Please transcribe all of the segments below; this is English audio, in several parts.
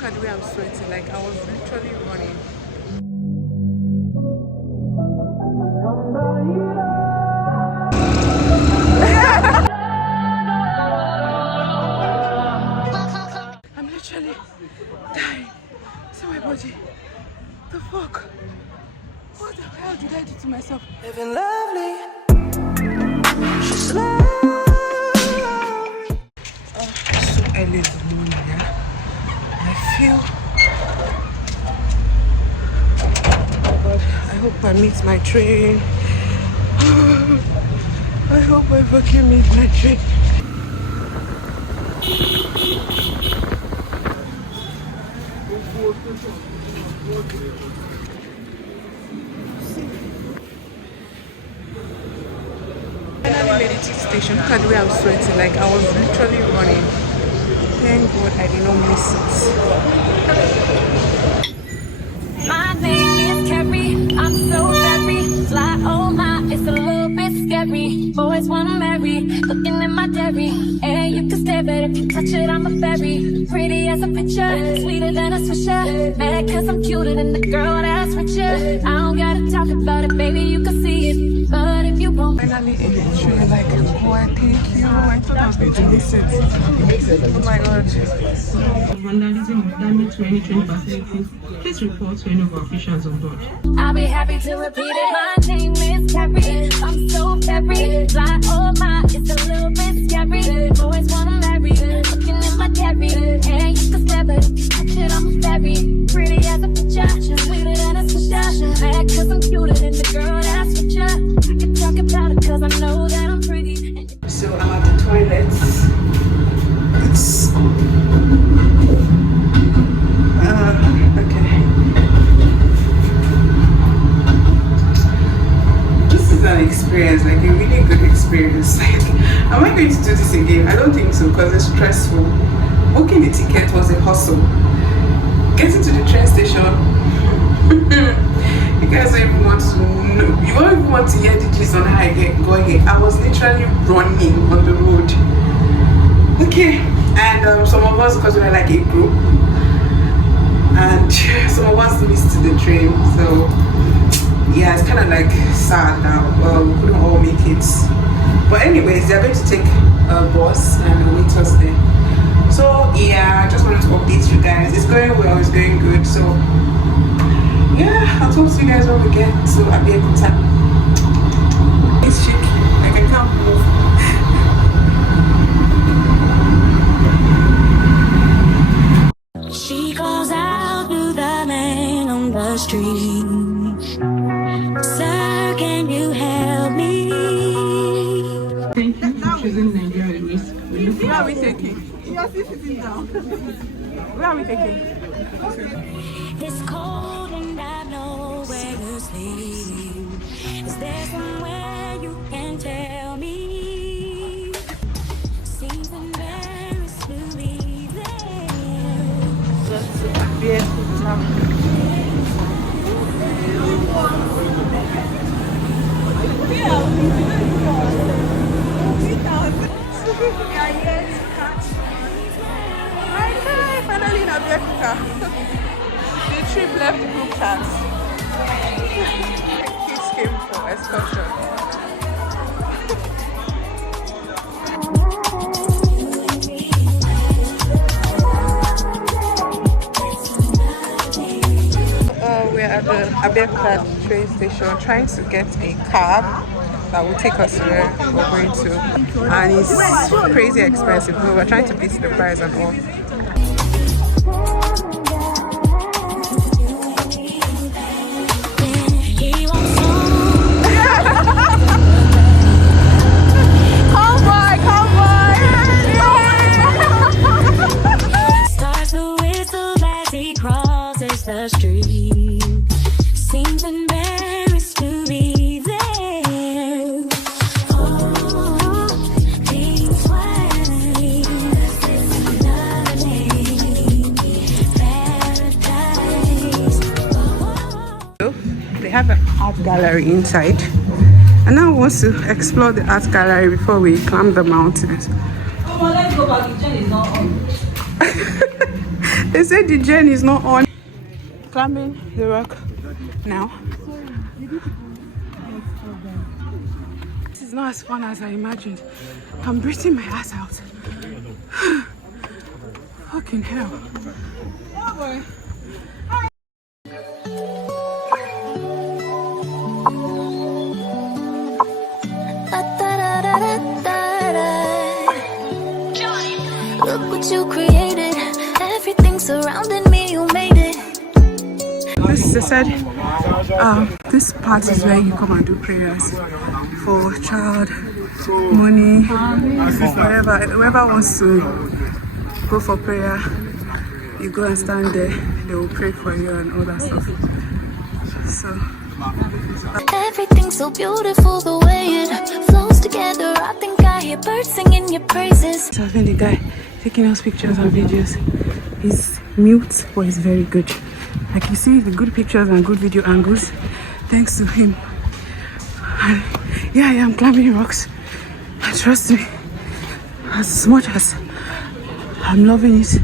Look at the way I'm sweating, like I was literally running. I'm literally dying. See my body. The fuck? What the hell did I do to myself? Living lovely. She's lovely. Oh, it's so early in the morning, yeah. I feel. Oh God, I hope I meet my train. I hope I fucking meet my train. Finally made it to the station. Look at the way I'm sweating, like I was literally running. Thank God I did not miss it. My name is Carrie, I'm so very fly, oh my, it's a little bit scary. Boys wanna marry, looking at my dairy. Hey, you can stare, but if you touch it, I'm a berry. Pretty as a picture, sweeter than a swisher. Mad cause I'm cuter than the girl that's richer. I don't gotta talk about it, baby, you can see it. But if you won't. Finally in the train, like, oh, I thank you. I thought I was going to miss it. Oh my God. Vandalism or damage to any train facilities, please report to any of our officials on board. I'll be happy to repeat it. My name is Carrie, I'm so very fly, oh my, it's a little bit scary. Boys wanna marry, looking at my dairy. Hey, you can stare, but if you touch it, I'm a fairy. Pretty as a picture, sweeter than a swisher. Mad cause I'm cuter than the girl that's richer. I can talk about it cause I know that I'm pretty. So I'm at the toilets. It's okay. This is an experience, like a really good experience. Like, am I going to do this again? I don't think so because it's stressful. Booking the ticket was a hustle. Getting to the train station, you guys don't even want to know. You don't even want to hear the gist on how I get going. I was literally running on the road. Okay, and some of us, because we were like a group, and some of us missed the train. So yeah, it's kind of like sad now. We couldn't all make it. But anyways, they're going to take a bus and wait us there. So yeah, I just wanted to update you guys. It's going well, it's going good. So yeah, I'll talk to you guys when we get to Abeokuta. It's shaky, like I can't move. She calls out to the man on the street. Sir, can you help me? Thank you for choosing Nigeria Airways. Where are we taking? You are still sitting down. Where are we taking? It's cold and I know where you sleep. Is there somewhere you can tell me? Seems embarrassed to be there. Just to Abeokuta. Finally in Abeokuta. The trip left group chat. Kids came for excursion. We're at the Abeokuta train station trying to get a cab that will take us to where we're going to, and it's crazy expensive, but we're trying to beat the price and all. Starts to whistle as he crosses the street. Seems embarrassed to be there. Oh, these ways. Another day, paradise. So they have an art gallery inside, and now we want to explore the art gallery before we climb the mountains. Come on, let's go back. The chain is not on. They said the gen is not on. Climbing the rock now. This is not as fun as I imagined. I'm breathing my ass out. Fucking hell. Oh boy. Look what you created. Everything surrounding me, you made it. This is said. This part is where you come and do prayers for child, money, whatever. Whoever wants to go for prayer, you go and stand there. They will pray for you and all that stuff. So. Everything's so beautiful, the way it flows together. I think I hear birds singing your praises. So I've been the guy taking us pictures and videos. He's mute, but he's very good. Like you see the good pictures and good video angles, thanks to him. And yeah, I'm climbing rocks. And trust me, as much as I'm loving it,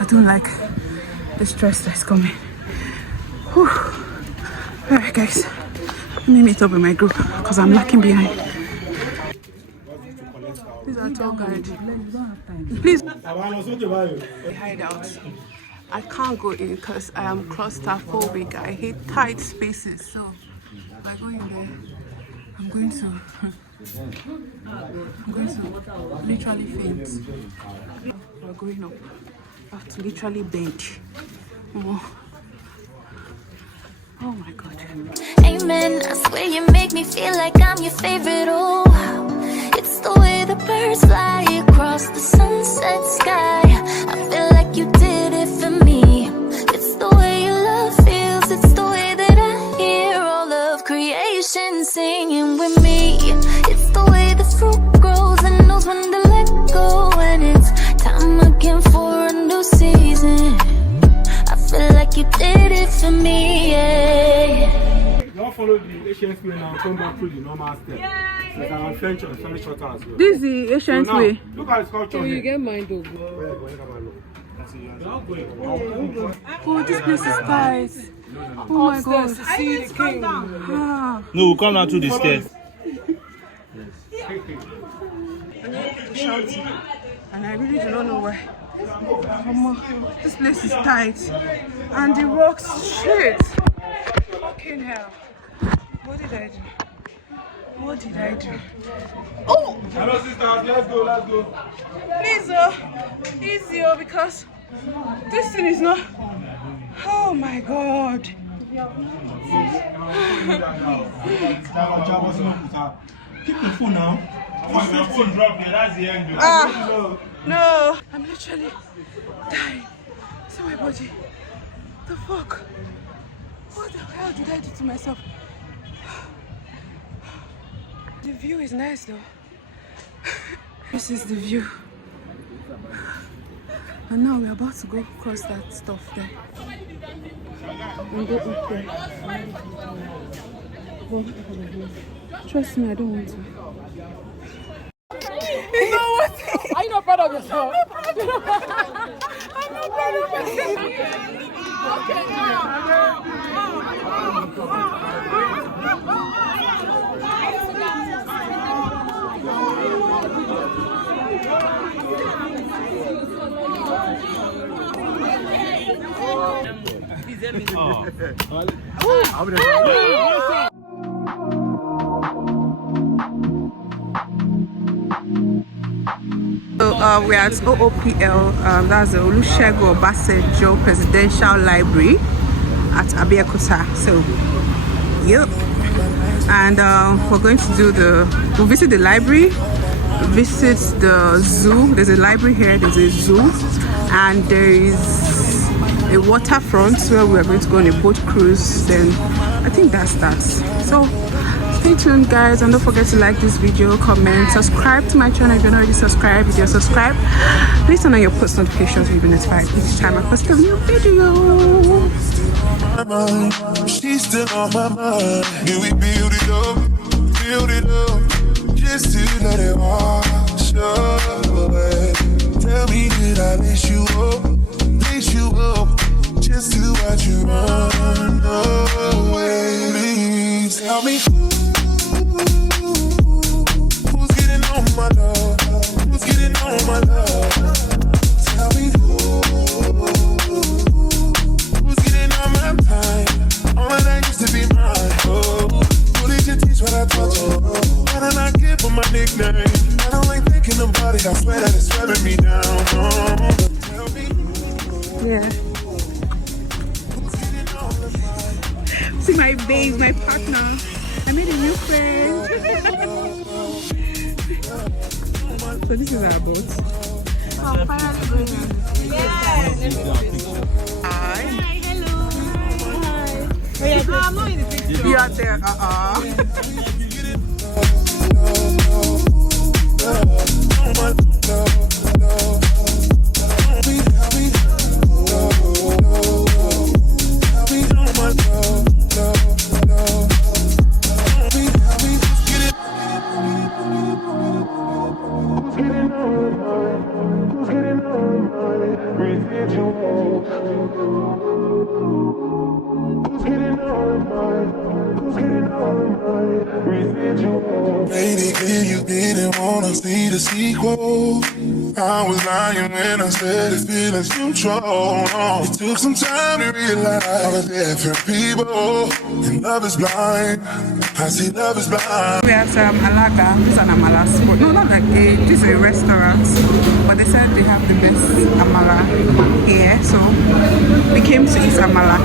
I don't like the stress that's coming. Whew. Alright guys, let me meet up with my group because I'm lacking behind. These are tour guide. Please. Hideout. I can't go in because I am claustrophobic. I hate tight spaces. So if I go in there, I'm going to literally faint. We're going up. I have to literally bend. Oh my God. Amen. I swear you make me feel like I'm your favorite. Oh, it's the way the birds fly across the sunset sky. I feel like you did it for me. It's the way your love feels. It's the way that I hear all of creation singing with me. It's the way the fruit grows and knows when to let go. And it's time again for a new season. I feel like you did it for me, yeah. Don't follow the ancient way now, come back to the normal step. It's an adventure, it's very shorter as well. This is the ancient way. Look at the sculpture. So you get mine though. Oh, this place is tight. Oh my God. See the king. Ah. No, we'll come down to the stairs. Shouting. And I really do not know why. This place is tight. And the rocks straight. Fucking hell. What did I do? What did I do? Oh! Hello sisters, let's go, let's go. Please, easy, because this thing is not. Oh my God. Keep the phone now. Push the phone, drop it, that's the end. No, I'm literally dying. See my body. The fuck? What the hell did I do to myself? The view is nice though. This is the view. And now we're about to go across that stuff there. And go up there. Well, trust me, I don't want to. You know what? Are you not proud of yourself? I'm not proud of myself. So we're at OOPL, that's the Olusegun Obasanjo Presidential Library at Abeokuta. So, yep. And we're going to we'll visit the library, visit the zoo. There's a library here, there's a zoo, and there is a waterfront where we are going to go on a boat cruise. Then I think that's that. So stay tuned guys, and don't forget to like this video, comment, subscribe to my channel if you're not already subscribed. If you're subscribed, please turn on your post notifications so you'll be notified each time I post a new video. She's still on my mind. Do we build it up, just to let it wash away? Tell me, did I miss you up? lace you up just to watch you run away. Please tell me who's getting on my love? Who's getting on my love? Tell me who's getting on my time? All of that used to be mine. Oh, who did you teach what I taught you? Why did I give her my nickname? I don't like thinking about it. I swear that it's wearing me down. Tell me. Yeah. See my babe, my partner. I made a new friend. So this is our boat. Oh, finally going on. Hi. Hello. Hi. I'm not in the picture. You are there. Lady, you didn't wanna see the sequel. I was lying when I said it's feelings mutual. It took some time to realize all the different people, and love is blind. I see love is blind. We are at Alaga. This is an Amala spot. No, not like this is a restaurant, but they said they have the best Amala here, so we came to eat Amala.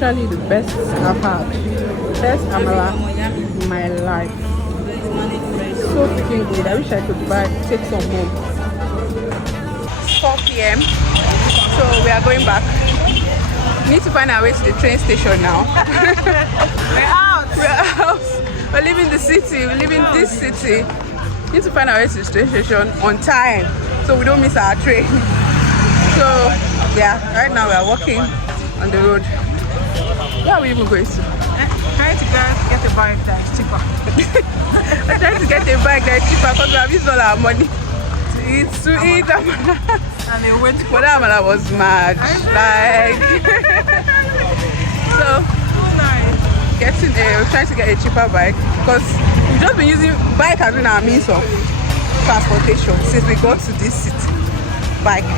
Literally the best I've had. Best Amala in my life. So freaking good. I wish I could take some home. 4 p.m. So we are going back. We need to find our way to the train station now. We're out. We're out. We're leaving the city. We're leaving this city. We need to find our way to the train station on time so we don't miss our train. So yeah, right now we are walking on the road. Where are we even going to? Trying to get a bike that is cheaper. I'm trying to get a bike that is cheaper because we have used all our money to eat Amala. And they went But that Amala was mad. Like so we're trying to get a cheaper bike because we've just been using bike has been our means of transportation since we got to this city. Bike.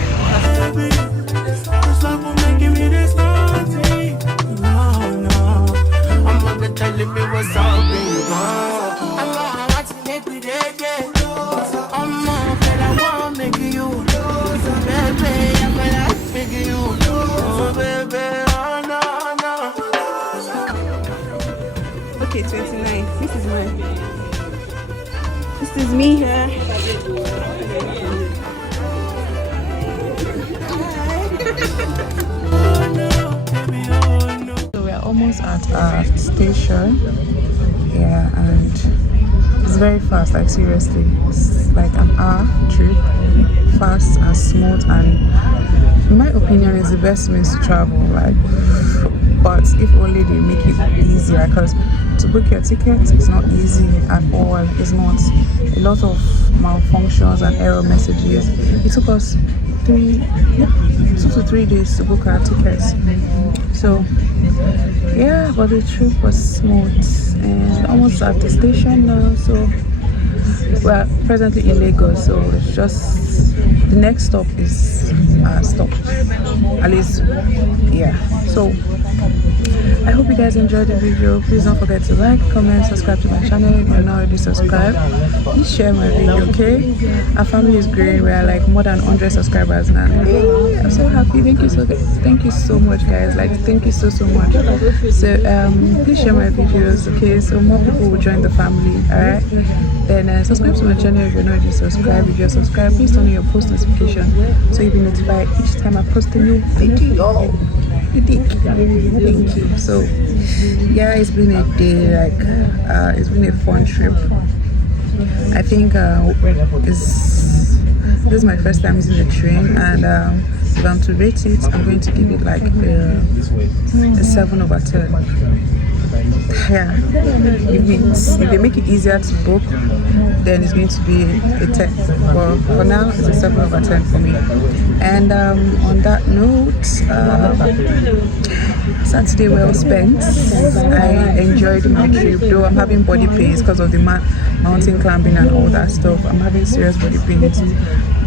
Telling me what's up, baby. I'm want to make me dead. I'm more than I want making you. Baby, I'm gonna make you. Oh, baby, oh, no. Okay, 29. This is mine. This is me here. Almost at our station, yeah, and it's very fast, like seriously, it's like an hour trip, fast and smooth, and in my opinion is the best means to travel, like, but if only they make it easier, because to book your ticket is not easy at all. It's not. A lot of malfunctions and error messages. It took us 2 to 3 days to book our tickets, so yeah, but the trip was smooth and almost at the station now, so We're presently in Lagos, so it's just the next stop is stop. At least, yeah. So I hope you guys enjoyed the video. Please don't forget to like, comment, subscribe to my channel if you're not already subscribed. Please share my video, okay? Our family is growing. We are like more than 100 subscribers now. Hey, I'm so happy. Thank you so much, guys. Like, thank you so much. So please share my videos, okay? So more people will join the family. All right. Then subscribe to my channel if you're not already subscribed. If you're subscribed, please turn on your post notification so you'll be notified each time I post a new video. Thank you. So yeah, it's been a day, like it's been a fun trip. I think this is my first time using the train, and if I'm to rate it, I'm going to give it like a 7 over 10. Yeah, if they make it easier to book, then it's going to be a 10. But for now, it's a 7 over 10 for me. And on that note, Saturday well spent. I enjoyed my trip, though I'm having body pains because of the mountain climbing and all that stuff. I'm having serious body pains,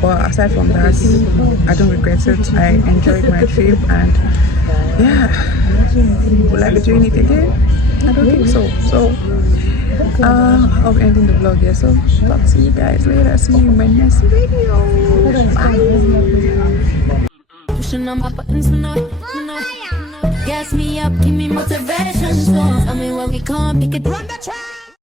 but aside from that, I don't regret it. I enjoyed my trip, and yeah, will I be doing it again? I don't think so. So I'm ending the vlog here. So talk to you guys later. See you in my next video. Bye. Pushing on my buttons, gas me up, give me motivation. So tell me what we can't pick it. Run the track.